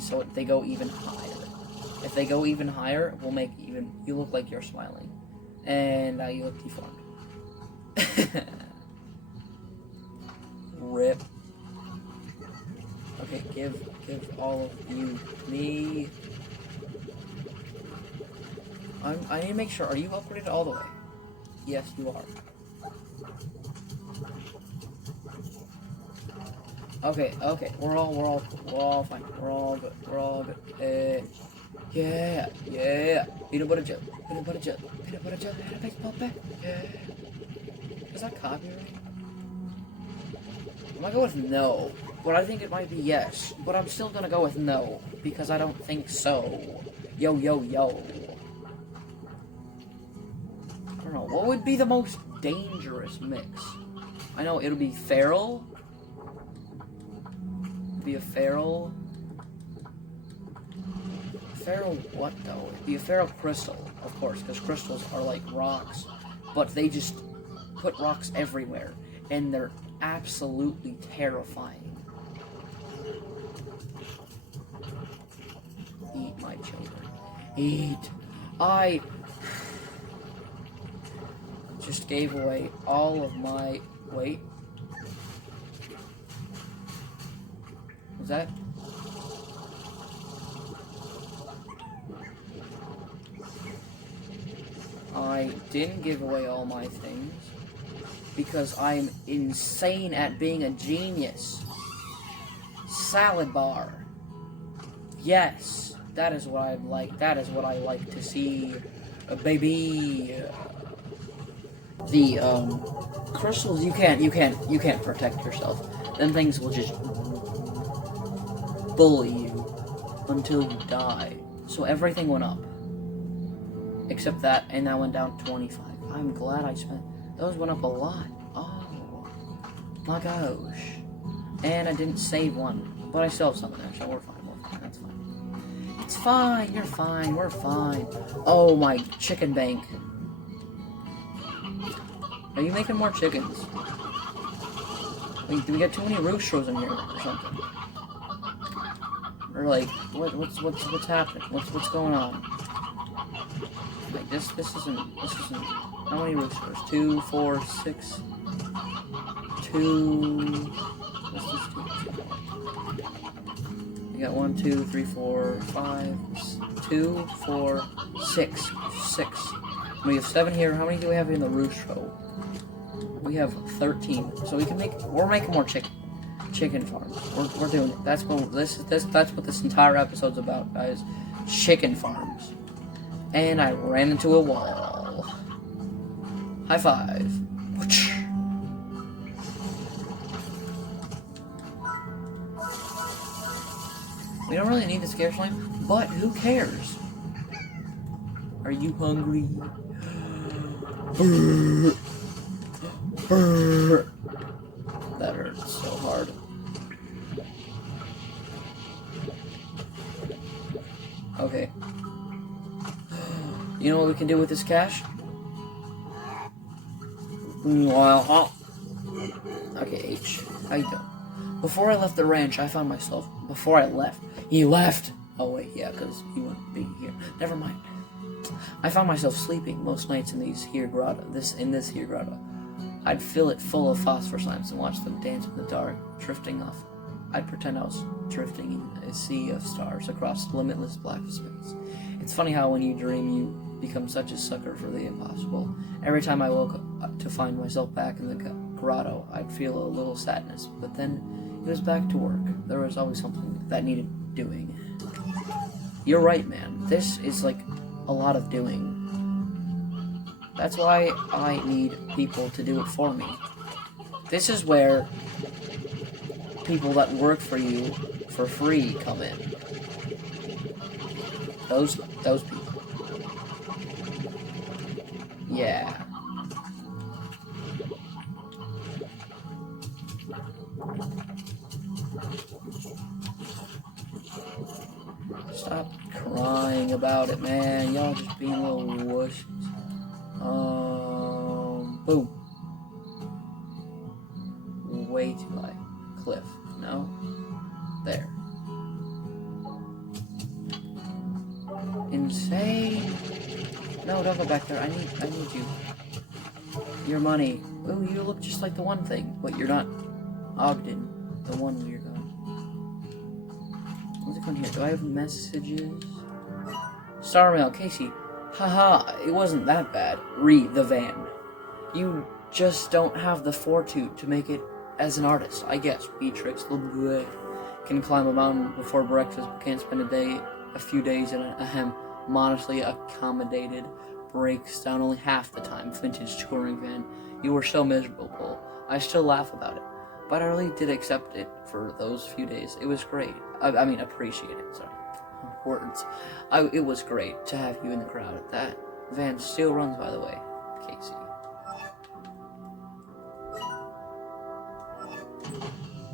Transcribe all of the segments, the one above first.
these so they go even higher. If they go even higher, we'll make even. You look like you're smiling, and now you look deformed. Rip. Okay, give all of you to me. I need to make sure. Are you upgraded all the way? Yes, you are. Okay. We're all fine. We're all good. Yeah. Peanut butter jelly. And a baseball bat. Yeah. Is that copyright? I might go with no, but I think it might be yes. But I'm still gonna go with no because I don't think so. Yo. I don't know. What would be the most dangerous mix? I know it'll be feral. Be a feral. Feral what though? It'd be a feral crystal, of course, because crystals are like rocks, but they just put rocks everywhere, and they're absolutely terrifying. Eat, my children. Eat. I just gave away all of my... Wait. Was that... I didn't give away all my things because I'm insane at being a genius. Salad bar. Yes, that is what I like. That is what I like to see, baby. The crystals, you can't protect yourself. Then things will just bully you until you die. So everything went up. Except that, and that went down 25. I'm glad I spent... Those went up a lot. Oh, my gosh. And I didn't save one. But I still have something there, so we're fine. That's fine. It's fine. You're fine. We're fine. Oh, my chicken bank. Are you making more chickens? Wait, do we get too many roosters in here or something? Or like, what's happening? What's going on? Like this isn't, how many roosters? 2, 4, 6, 2, what's this 2? You got 1, 2, 3, 4, 5, 2, 4, 6. 6. We have 7 here. How many do we have in the rooster? We have 13. So we can we're making more chicken farms. We're doing it. That's what this entire episode's about, guys. Chicken farms. And I ran into a wall. High five. We don't really need the scare flame, but who cares? Are you hungry? That hurts so hard. Okay. You know what we can do with this cash? Okay, H. How you doing? Before I left the ranch, I found myself... Before I left... He left! Oh, wait, yeah, because he wouldn't be here. Never mind. I found myself sleeping most nights in this here grotto. I'd fill it full of phosphorus lamps and watch them dance in the dark, drifting off. I'd pretend I was drifting in a sea of stars across limitless black space. It's funny how when you dream, you become such a sucker for the impossible. Every time I woke up to find myself back in the grotto, I'd feel a little sadness, but then it was back to work. There was always something that needed doing. You're right, man. This is like a lot of doing. That's why I need people to do it for me. This is where people that work for you for free come in. Those people. Yeah. Stop crying about it, man. Y'all just being little wushes. Boom. Way too high. Cliff. No? There. insane. No, don't go back there. I need you. Your money. Ooh, you look just like the one thing, but you're not Ogden, the one weirdo. What's it on here? Do I have messages? Star Mail, Casey. Haha, it wasn't that bad. Read the van. You just don't have the fortitude to make it as an artist, I guess. Beatrix LeBouet can climb a mountain before breakfast, but can't spend a few days in a modestly accommodated breaks down only half the time vintage touring van. You were so miserable. I still laugh about it, but I really did accept it for those few days. It was great. I mean, appreciate it. Sorry, words. It was great to have you in the crowd. That van still runs, by the way, Casey.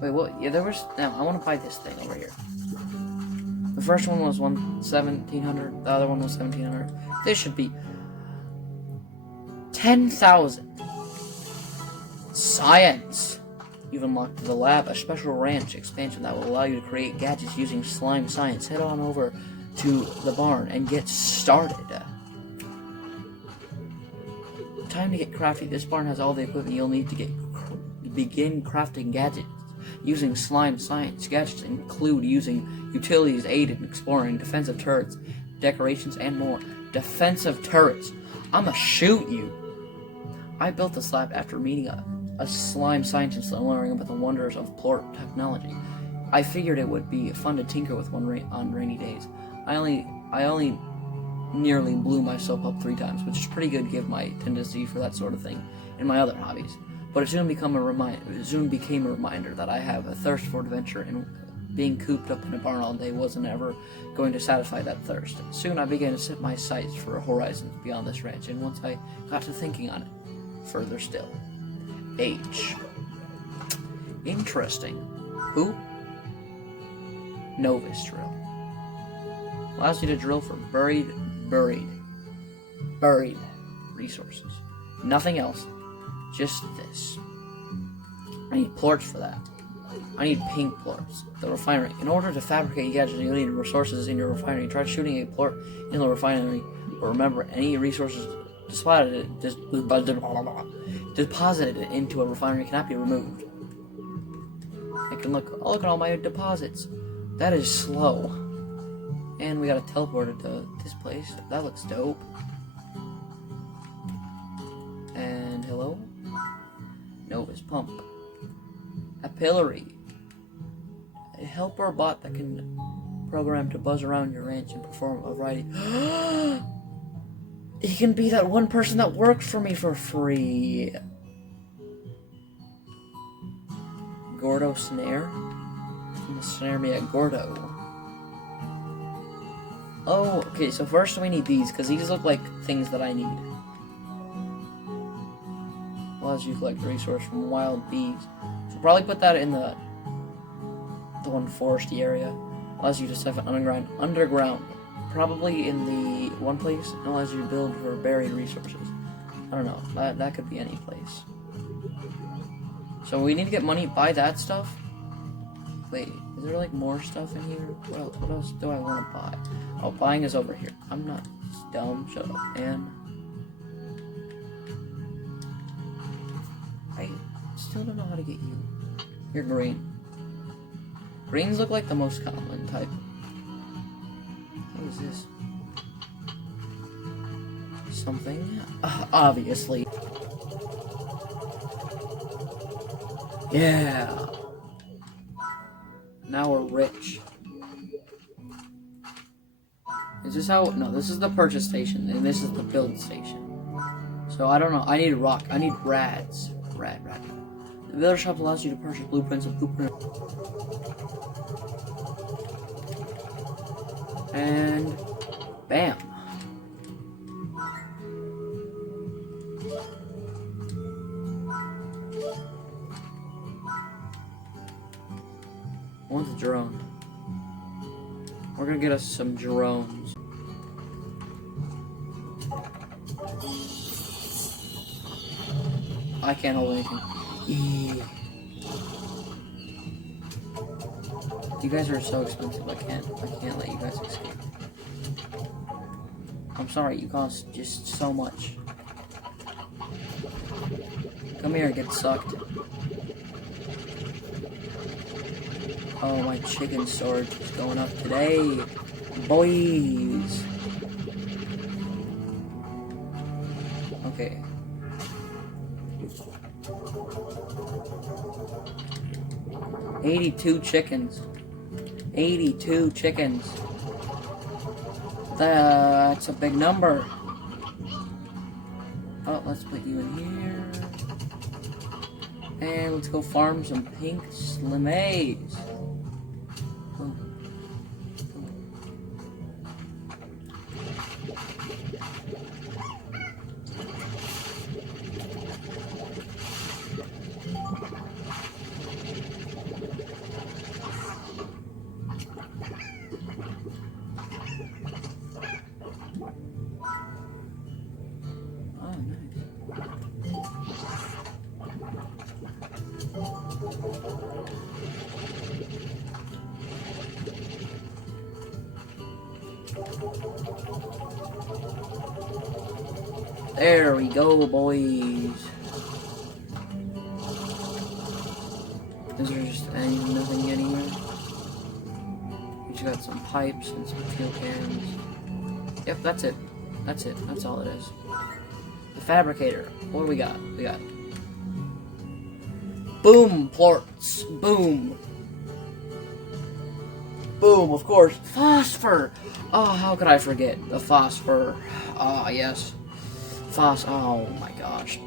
Wait, what? Yeah, there was. Now I want to buy this thing over here. The first one was 1,700. The other one was 1,700. This should be 10,000. Science. You've unlocked the lab, a special ranch expansion that will allow you to create gadgets using slime science. Head on over to the barn and get started. Time to get crafty. This barn has all the equipment you'll need to begin crafting gadgets using slime science. Gadgets include using utilities aided in exploring, defensive turrets, decorations, and more. Defensive turrets. I'ma shoot you. I built this lab after meeting a slime scientist and learning about the wonders of plort technology. I figured it would be fun to tinker with one on rainy days. I only nearly blew myself up 3 times, which is pretty good given my tendency for that sort of thing in my other hobbies. But it soon became a reminder that I have a thirst for adventure, and being cooped up in a barn all day wasn't ever going to satisfy that thirst. Soon I began to set my sights for horizons beyond this ranch, and once I got to thinking on it, further still. H. Interesting. Who? Novus drill. Allows you to drill for buried resources. Nothing else. Just this. I need plorts for that. I need pink plorts. The refinery. In order to fabricate gadgets, you need resources in your refinery. Try shooting a plort in the refinery, but remember, any resources deposited into a refinery cannot be removed. I can look at all my deposits. That is slow. And we got teleported to this place. That looks dope. And hello? Novus pump. A pillory. A helper bot that can program to buzz around your ranch and perform a variety. He can be that one person that worked for me for free. Gordo snare? He's gonna snare me at Gordo. Oh, okay, so first we need these, because these look like things that I need. Allows you to collect resource from wild bees. So probably put that in the one foresty area. Allows you to set an underground. Probably in the one place. It allows you to build for buried resources. I don't know. That could be any place. So we need to get money, buy that stuff. Wait, is there like more stuff in here? What else do I want to buy? Oh, buying is over here. I'm not dumb. Shut up. And I still don't know how to get you. You're green. Greens look like the most common type. What is this? Something? Obviously. Yeah. Now we're rich. Is this how? No, this is the purchase station, and this is the build station. So I don't know. I need rock. I need rads. Rad. The builder shop allows you to purchase blueprints of blueprints. And bam. One's a drone. We're gonna get us some drones. I can't hold anything. You guys are so expensive. I can't let you guys escape. I'm sorry, you cost just so much. Come here and get sucked. Oh, my chicken storage is going up today. Boys. Okay. $82 chickens. 82 chickens. That's a big number. Oh, let's put you in here. And let's go farm some pink slimays. Oh. There we go, boys. Is there just nothing anywhere? We just got some pipes and some fuel cans. Yep, that's it. That's it. That's all it is. The fabricator. What do we got? We got boom plorts. Boom. Boom, of course. Phosphor. Oh, how could I forget the phosphor? Ah, yes. Oh my gosh.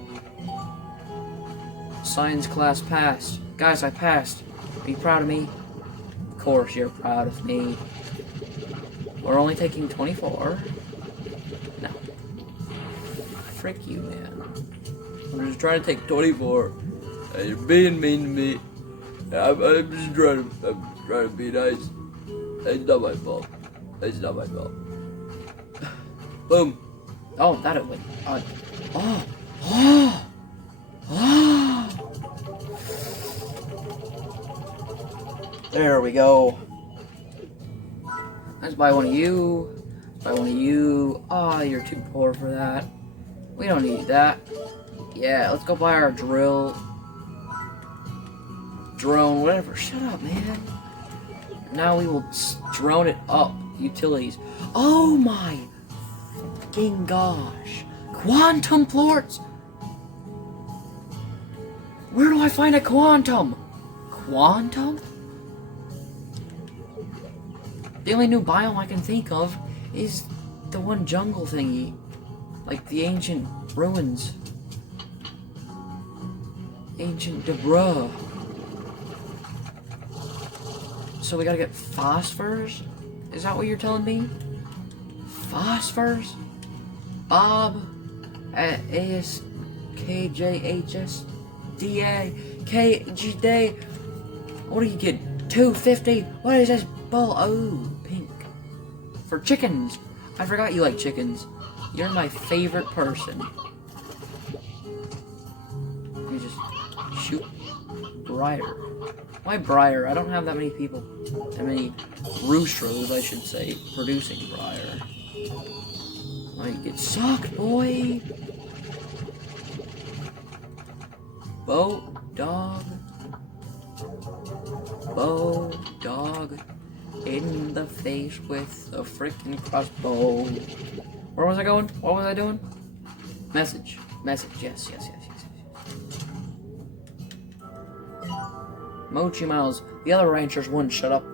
Science class passed. Guys, I passed. Are you proud of me? Of course you're proud of me. We're only taking 24. No. Frick you, man. I'm just trying to take 24. You're being mean to me. I'm just trying to be nice. It's not my fault. It's not my fault. Boom. Oh, that it went. There we go. Let's buy one of you. Buy one of you. Oh, you're too poor for that. We don't need that. Yeah, let's go buy our drone, whatever. Shut up, man. Now we will drone it up. Utilities. Oh my fucking gosh. Quantum plorts! Where do I find a quantum? Quantum? The only new biome I can think of is the one jungle thingy. Like the ancient ruins. Ancient Debra. So we gotta get phosphors? Is that what you're telling me? Phosphors? Bob at ASKJHSDA what do you get? $2.50? What is this bull? Oh, pink. For chickens. I forgot you like chickens. You're my favorite person. Let me just shoot Briar. Why Briar? I don't have that many people. That many roosters, I should say, producing Briar. Like, get sucked, boy! Boat dog. Bow dog. In the face with a freaking crossbow. Where was I going? What was I doing? Message. Message. Yes. Mochi Miles, the other ranchers wouldn't shut up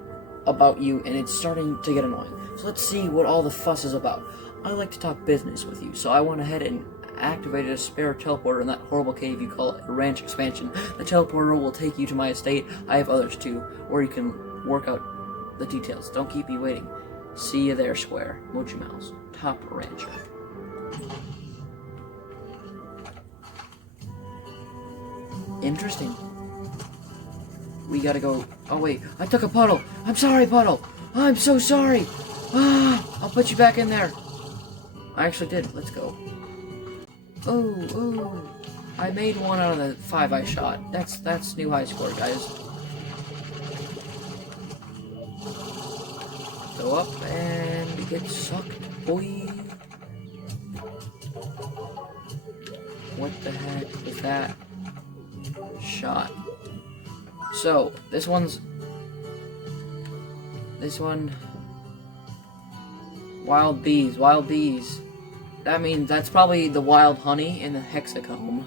about you, and it's starting to get annoying. So let's see what all the fuss is about. I like to talk business with you, so I went ahead and activated a spare teleporter in that horrible cave you call a ranch expansion. The teleporter will take you to my estate. I have others too, where you can work out the details. Don't keep me waiting. See you there, Square. Mochi Mouse, top rancher. Interesting. We gotta go. Oh wait, I took a puddle. I'm sorry, puddle. I'm so sorry. I'll put you back in there. I actually did. Let's go. Oh. I made one out of the 5 I shot. That's new high score, guys. Go up and get sucked, boy. What the heck is that? Shot. So, this one... Wild bees. That means that's probably the wild honey in the hexacomb.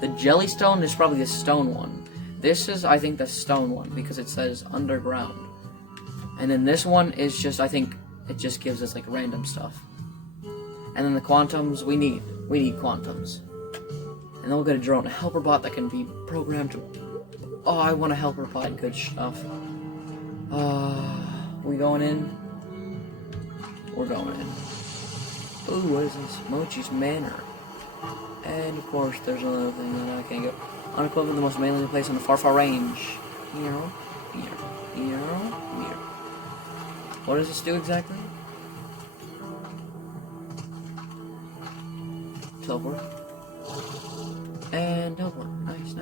The jellystone is probably the stone one. This is, I think, the stone one, because it says underground. And then this one is just, I think, it just gives us, like, random stuff. And then the quantums, we need quantums. And then we'll get a drone, a helper bot that can be programmed to... Oh, I want a helper bot, good stuff. We going in? We're going in. Ooh, what is this? Mochi's Manor. And of course, there's another thing that I can't go. Unequivocally the most mainly place on the far range. Here. What does this do exactly? Teleport. And teleport. Nice.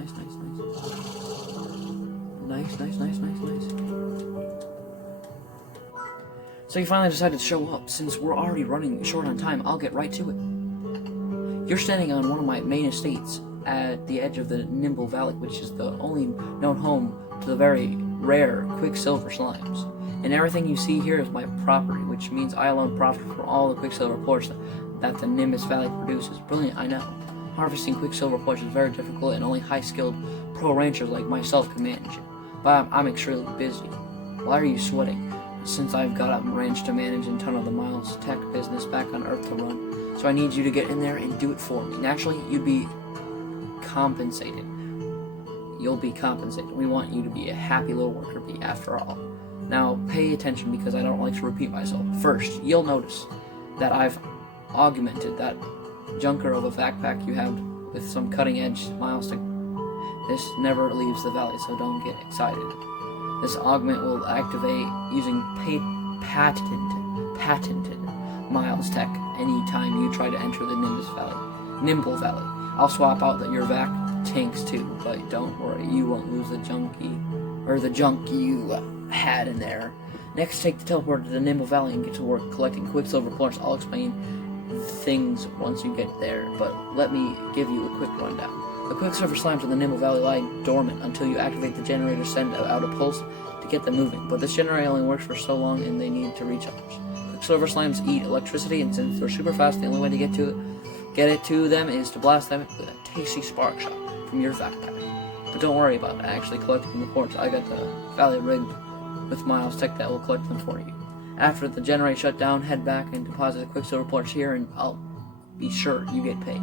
So you finally decided to show up. Since we're already running short on time, I'll get right to it. You're standing on one of my main estates at the edge of the Nimble Valley, which is the only known home to the very rare Quicksilver slimes. And everything you see here is my property, which means I alone profit from all the Quicksilver ports that the Nimbus Valley produces. Brilliant, I know. Harvesting Quicksilver ports is very difficult, and only high-skilled pro ranchers like myself can manage it. But I'm extremely busy. Why are you sweating? Since I've got a ranch to manage and ton of the Miles Tech business back on Earth to run. So I need you to get in there and do it for me. Naturally, you'd be compensated. You'll be compensated. We want you to be a happy little worker bee, after all. Now, pay attention because I don't like to repeat myself. First, you'll notice that I've augmented that junker of a backpack you have with some cutting-edge Miles Tech. This never leaves the valley, so don't get excited. This augment will activate using patented Miles Tech anytime you try to enter the Nimble Valley. I'll swap out your vac tanks too, but don't worry, you won't lose the junk you had in there. Next, take the teleport to the Nimble Valley and get to work collecting Quicksilver ports. I'll explain things once you get there, but let me give you a quick rundown. The Quicksilver slimes in the Nimble Valley lie dormant until you activate the generator, send out a pulse to get them moving, but this generator only works for so long and they need to recharge. Quicksilver slimes eat electricity, and since they're super fast, the only way to get it to them is to blast them with a tasty spark shot from your backpack. But don't worry about actually collecting the ports. I got the valley rigged with Miles Tech that will collect them for you. After the generator shut down, head back and deposit the Quicksilver ports here, and I'll be sure you get paid.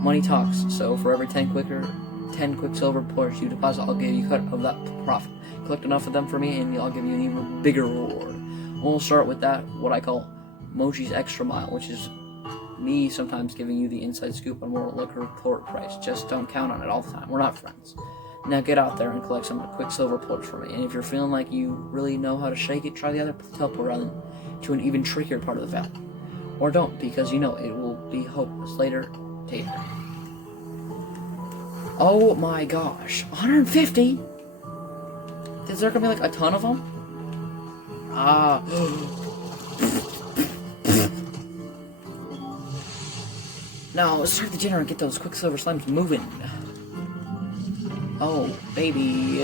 Money talks, so for every 10 Quicksilver ports you deposit, I'll give you a cut of that profit. Collect enough of them for me, and I'll give you an even bigger reward. We'll start with that, what I call Mochi's Extra Mile, which is me sometimes giving you the inside scoop on what liquor port price. Just don't count on it all the time. We're not friends. Now get out there and collect some Quicksilver ports for me. And if you're feeling like you really know how to shake it, try the other teleport rather to an even trickier part of the valley. Or don't, because you know it will be hopeless. Later, Tater. Oh my gosh, 150? Is there gonna be like a ton of them? Now, let's start the generator and get those Quicksilver slimes moving. Oh, baby.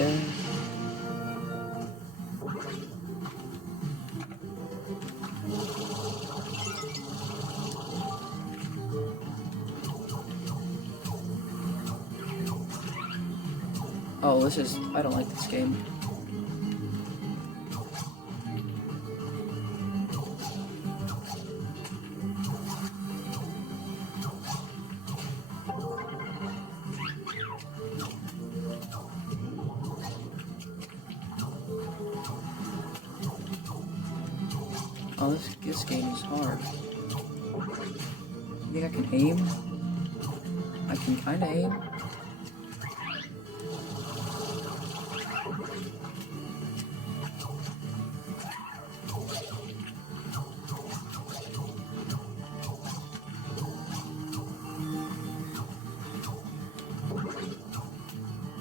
Oh, I don't like this game. Oh, this game is hard. You think I can aim? I can kinda aim.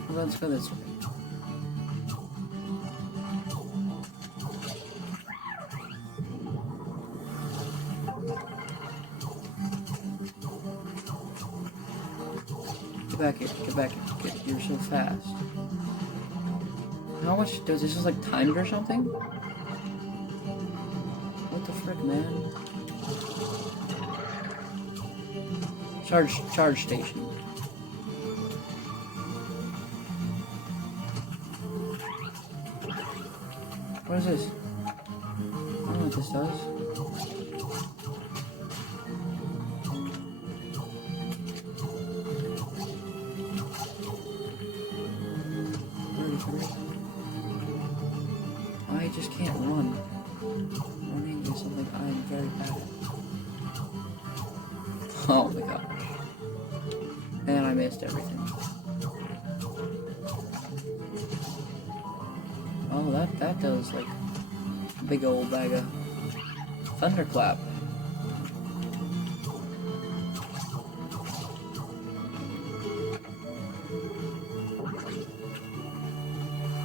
Well, let's go this way. Get back here. Get back here. You're so fast. How much does this is like timed or something? What the frick, man? Charge station. What is this? I don't know what this does. I just can't run. Running is something I am very bad at. Oh my gosh. And I missed everything. Oh, that does like a big old bag of thunderclap.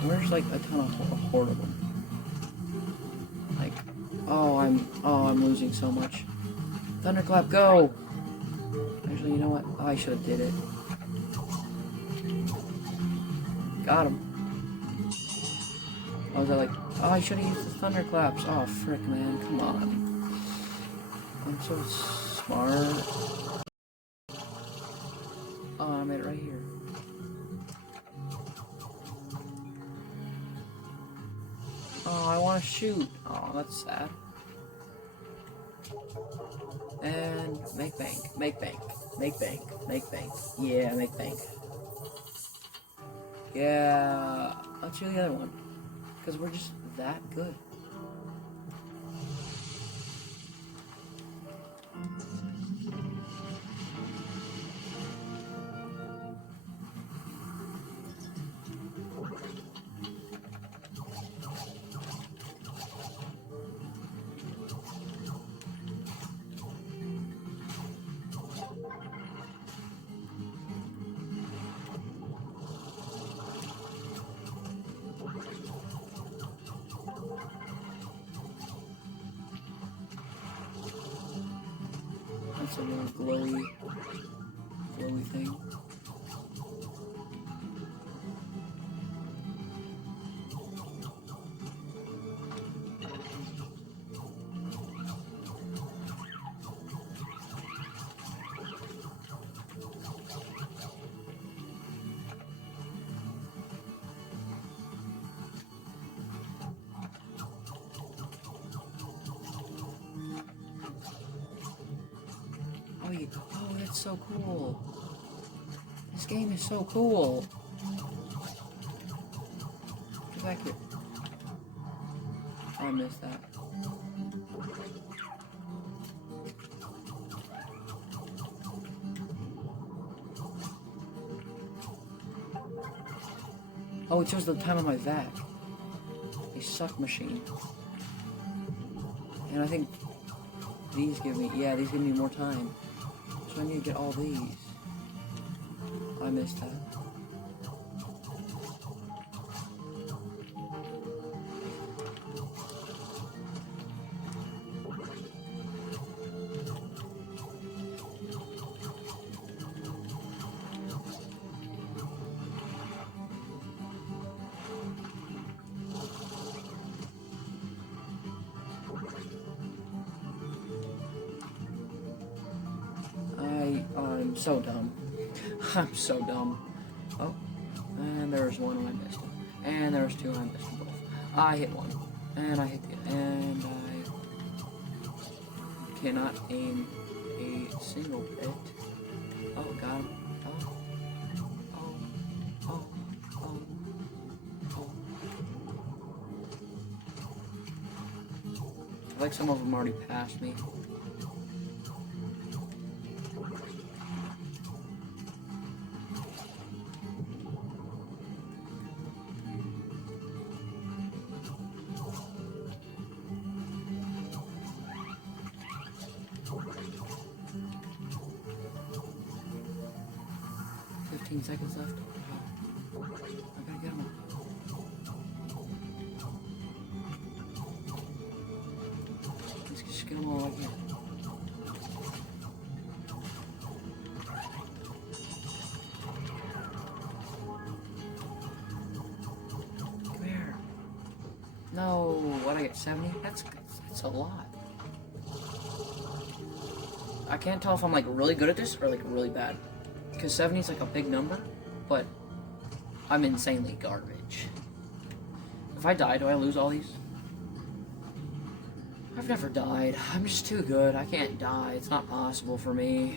Where's like a ton of horde of them? Like, oh, I'm losing so much. Thunderclap, go! Actually, you know what? Oh, I should have did it. Got him. I was like, oh, I should have used the thunderclaps. Oh, frick, man, come on. I'm so smart. Oh, I made it right here. Oh, I want to shoot. Oh, that's sad. And make bank, make bank, make bank, make bank. Yeah, make bank. Yeah, let's do the other one. Because we're just that good. That's a little glowy thing. Oh, that's so cool. This game is so cool. Get back here. Oh, I missed that. Oh, it shows the time on my vac. A suck machine. And I think these give me more time. So I need to get all these. I missed that. I'm so dumb. I'm so dumb. Oh, and there's one and I missed it. And there's two and I missed them both. I hit one. And I hit the and I cannot aim a single bit. Oh, got him. Oh. I feel like some of them already passed me. Seconds left. I gotta get him. Let's just get them all right here. what I get 70? That's a lot. I can't tell if I'm like really good at this or like really bad. Because 70 is like a big number, but I'm insanely garbage. If I die, do I lose all these? I've never died. I'm just too good. I can't die. It's not possible for me.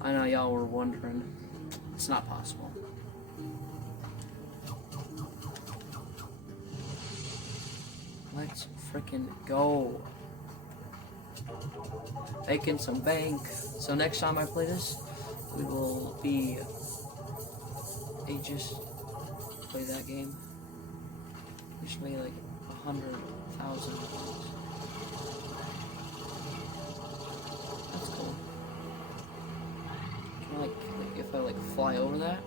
I know y'all were wondering. It's not possible. Let's freaking go. Making some bank. So next time I play this, we will be just play that game. We should make like 100,000. That's cool. Can I like if I like fly over that?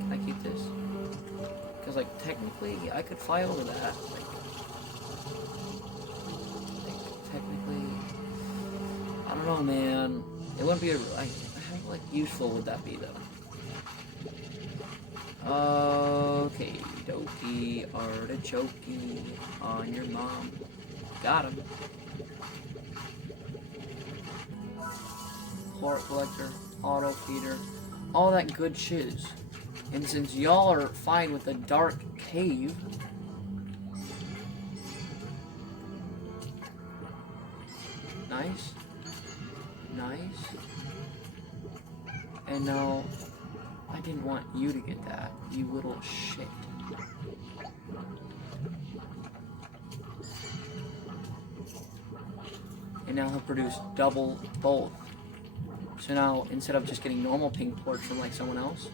Can I keep this? Because like technically I could fly over that. Like technically, I don't know, man. It wouldn't be how like useful would that be though? Okay, dokie, artichokey on your mom. Got him. Port collector, auto feeder, all that good shiz. And since y'all are fine with the dark cave, nice, nice. And now, I didn't want you to get that, you little shit. And now he'll produce double both. So now, instead of just getting normal pink quartz from like someone else,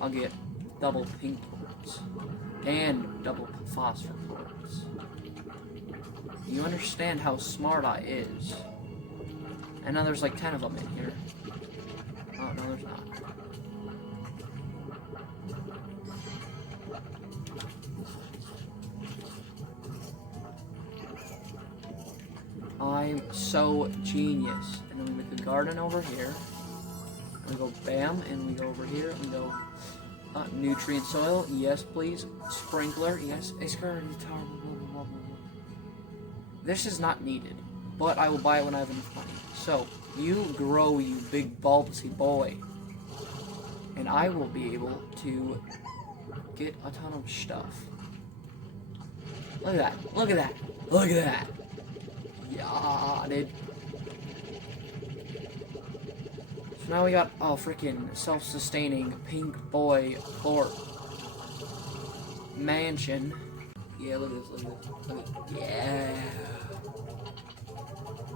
I'll get double pink quartz and double phosphor quartz. You understand how smart I is. And now there's like 10 of them in here. Oh, no, there's not. I'm so genius. And then we make a garden over here. And we go bam, and we go over here, and we go nutrient soil, yes please. Sprinkler, yes. This is not needed, but I will buy it when I have enough money. So, you grow, you big bulbsy boy. And I will be able to get a ton of stuff. Look at that, look at that, look at that. Yeah, dude. So now we got freaking self-sustaining pink boy fort mansion. Yeah, look at this, look at this. Look at this. Yeah.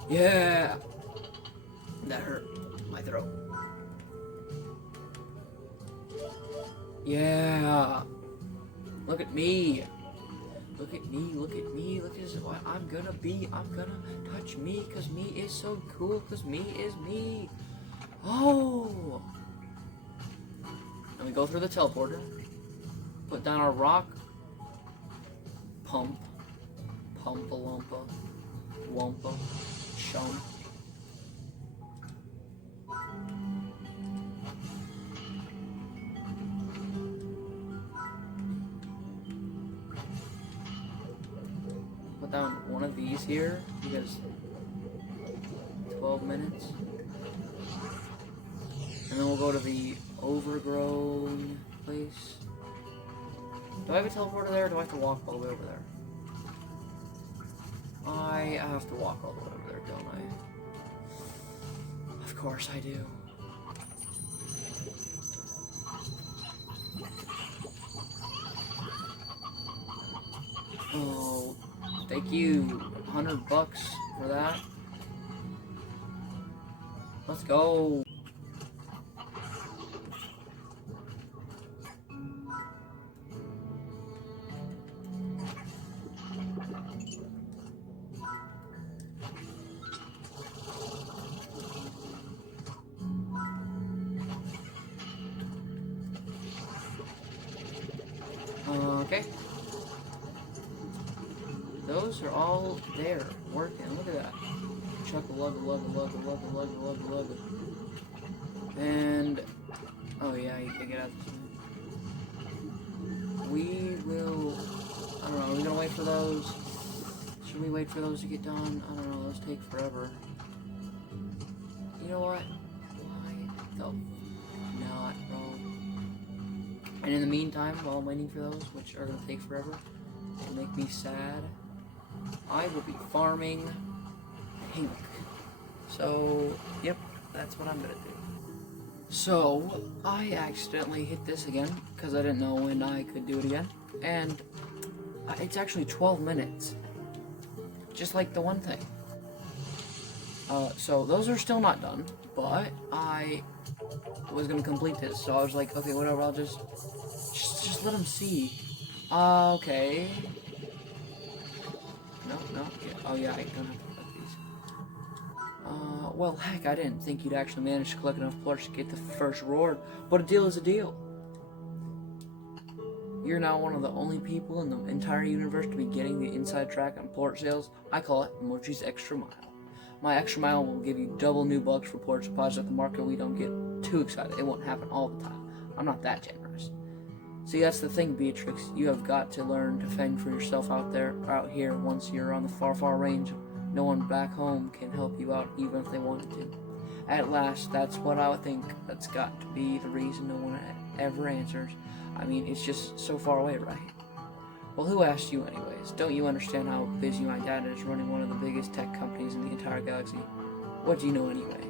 Yeah. That hurt my throat. Yeah. Look at me. Look at me, look at me, look at what I'm gonna be. I'm gonna touch me, cause me is so cool, cause me is me. Oh! And we go through the teleporter, put down our rock, pump, pumpa-lumpa, wumpa, chump. Put down one of these here, because 12 minutes. And then we'll go to the overgrown place. Do I have a teleporter there, or do I have to walk all the way over there? I have to walk all the way over there, don't I? Of course I do. Oh, thank you. $100 for that. Let's go. Okay. Those are all there, working. Look at that. Chugga-lugga-lugga-lugga-lugga-lugga-lugga-lugga. And, oh yeah, you can get out this way. we will, I don't know, are we gonna wait for those? Should we wait for those to get done? I don't know, those take forever. You know what? Why the not, bro? And in the meantime, while I'm waiting for those, which are gonna take forever, and make me sad, I will be farming pink. So, yep, that's what I'm gonna do. So, I accidentally hit this again, because I didn't know when I could do it again, and it's actually 12 minutes, just like the one thing. So those are still not done, but I was gonna complete this, so I was like, okay, whatever, I'll just let them see. Okay. No, yeah. Oh yeah, I don't have to collect these. Well, heck, I didn't think you'd actually manage to collect enough plorts to get the first reward, but a deal is a deal. You're now one of the only people in the entire universe to be getting the inside track on plort sales. I call it Mochi's Extra Mile. My extra mile will give you double new bucks for plort deposits at the market. We don't get too excited. It won't happen all the time. I'm not that generous. See, that's the thing, Beatrix. You have got to learn to fend for yourself out here. Once you're on the far range, no one back home can help you out, even if they wanted to. At last, that's what I would think. That's got to be the reason no one ever answers. I mean, it's just so far away, right? Well, who asked you anyways? Don't you understand how busy my dad is running one of the biggest tech companies in the entire galaxy? What do you know anyway?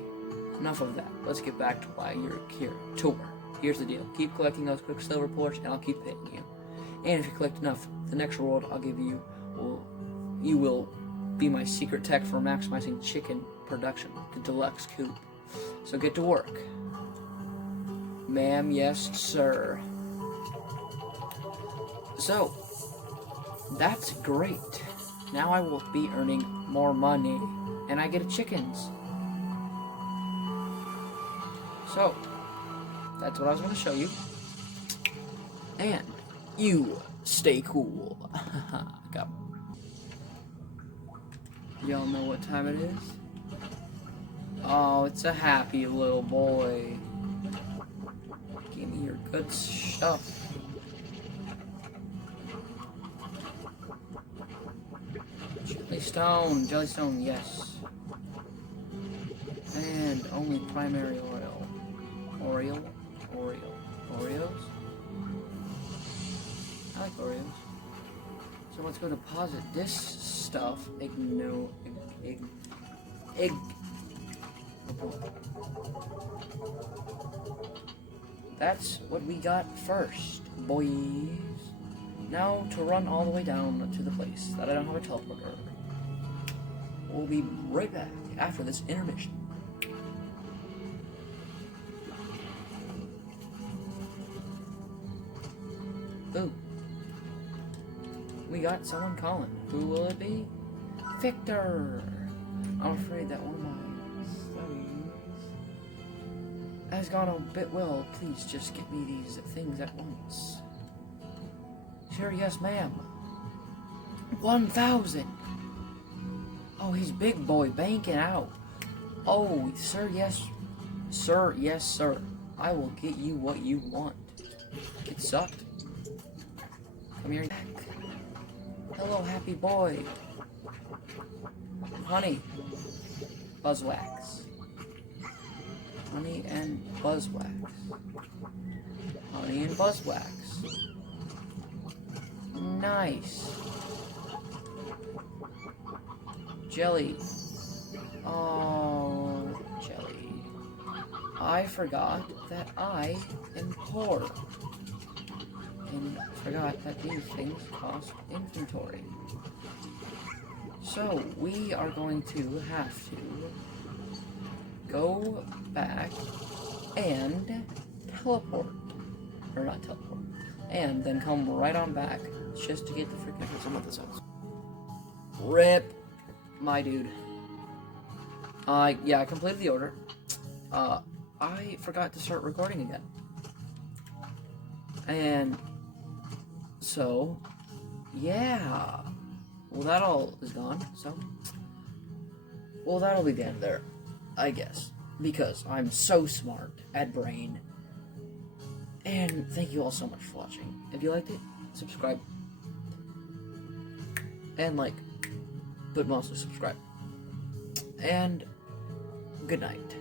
Enough of that. Let's get back to why you're here. Tour. Here's the deal. Keep collecting those Quicksilver plorts, and I'll keep paying you. And if you collect enough, the next reward I'll give you you will be my secret tech for maximizing chicken production, the deluxe coop. So get to work. Ma'am, yes, sir. So, that's great. Now I will be earning more money, and I get chickens. So, that's what I was going to show you. And you stay cool. Go. Y'all know what time it is? Oh, it's a happy little boy. Give me your good stuff. Jellystone, yes. And only primary oil. Oreos? I like Oreos. So let's go deposit this stuff. Egg. That's what we got first, boys. Now to run all the way down to the place that I don't have a teleporter. We'll be right back after this intermission. Ooh. We got someone calling. Who will it be? Victor! I'm afraid that one of my studies has gone a bit well. Please just get me these things at once. Sure, yes, ma'am. 1,000! Oh, he's big boy banking out. Oh, sir, yes. Sir, yes, sir. I will get you what you want. It sucked. Come here. Hello, happy boy. Honey. Buzzwax. Honey and Buzzwax. Honey and Buzzwax. Nice. Jelly. Oh, jelly. I forgot that I am poor. And forgot that these things cost inventory. So, we are going to have to go back and teleport. Or not teleport. And then come right on back just to get the freaking mechanism of this house. RIP, my dude. Yeah, I completed the order. I forgot to start recording again. And so, yeah. Well, that all is gone, so. Well, that'll be the end there, I guess. Because I'm so smart at brain. And thank you all so much for watching. If you liked it, subscribe, and like, but mostly subscribe. And good night.